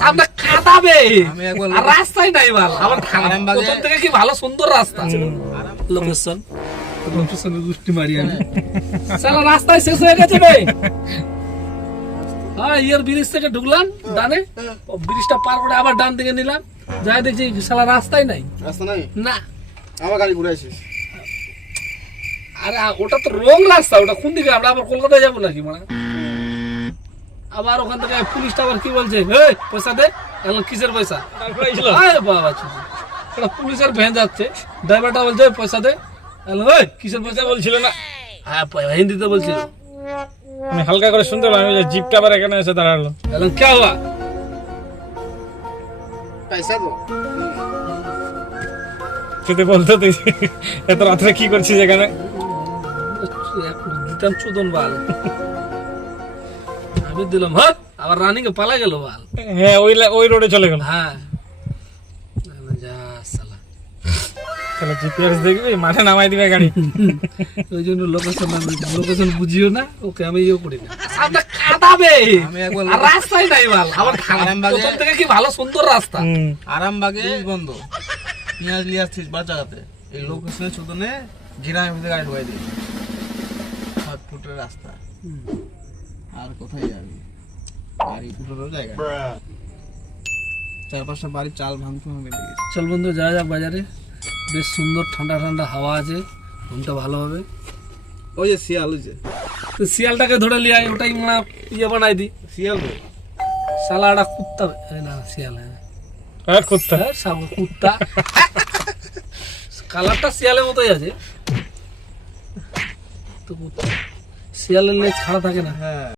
সামনে কাঁদাবে আর রাস্তাই নাই মাল আমার প্রথম থেকে কি ভালো সুন্দর রাস্তা লোকেশন লোকেশনের গুষ্টি মারি আমি সালা রাস্তায় শেষ হয়ে গেছে ভাই হ্যাঁ ইয়ার ব্রিজ থেকে ঢুকলাম ডানে ব্রিজটা পার করে আবার ডান দিকে নিলাম যাই দেখছি সালা রাস্তাই নাই রাস্তা নাই না আমার গাড়ি ঘুরে আসিস আরে ওটা তো রং রাস্তা ওটা কোন দিকে আমরা আবার কলকাতায় যাবো নাকি মানে আবার ওখান থেকে পুলিশটা আবার কি বলছে এই পয়সা দে এখন কিসের পয়সা আরে বাবা এটা পুলিশের ভ্যান যাচ্ছে ড্রাইভারটা বলছে পয়সা দে এই কিসের পয়সা বলছিল না হ্যাঁ হিন্দিতে বলছিল আমি হালকা করে শুনতে পেলাম আমি যে জিপটা আবার এখানে এসে দাঁড়ালো এখন কে হুয়া পয়সা দো যদি বলতো তুই এত রাত্রে কি করছিস এখানে দিতাম চোদন বাল আমি দিলাম হ্যাঁ আবার রানিং এ পালা গেল বাল হ্যাঁ ওই রোডে চলে গেল হ্যাঁ যা সালা তাহলে জিপিএস দেখবি মাঠে নামাই দিবে গাড়ি ওই জন্য লোকেশন বুঝিও না ওকে আমি ইয়ে করি না সামনে কাঁদাবে আর রাস্তাই নাই মাল আমার প্রথম থেকে কি ভালো সুন্দর রাস্তা আরামবাগে বন্ধ পেঁয়াজ নিয়ে আসছিস বাচ্চাতে এই লোকেশনের চোদনে গ্রামের ভিতরে গাড়ি ঢুকাই দিই 7 ফুটের রাস্তা আর কোথায় যাবি বাড়ি ফুটেরও জায়গা 4-5টা বাড়ি চাল ভাঙতে হবে চল বন্ধু যাওয়া যাক বাজারে বেশ সুন্দর ঠান্ডা ঠান্ডা হাওয়া আছে ঘুমটা ভালো হবে ওই যে শিয়াল ওই যে তো শিয়ালটাকে ধরে লিয়ে আয় ওটাই মানে ইয়ে বানাই দি শিয়াল রে সালাটা কুত্তা না শিয়াল আর কুত্তা কুত্তা কালারটা শিয়ালের মতোই আছে তো শিয়ালের লেজ খাড়া থাকে না হ্যাঁ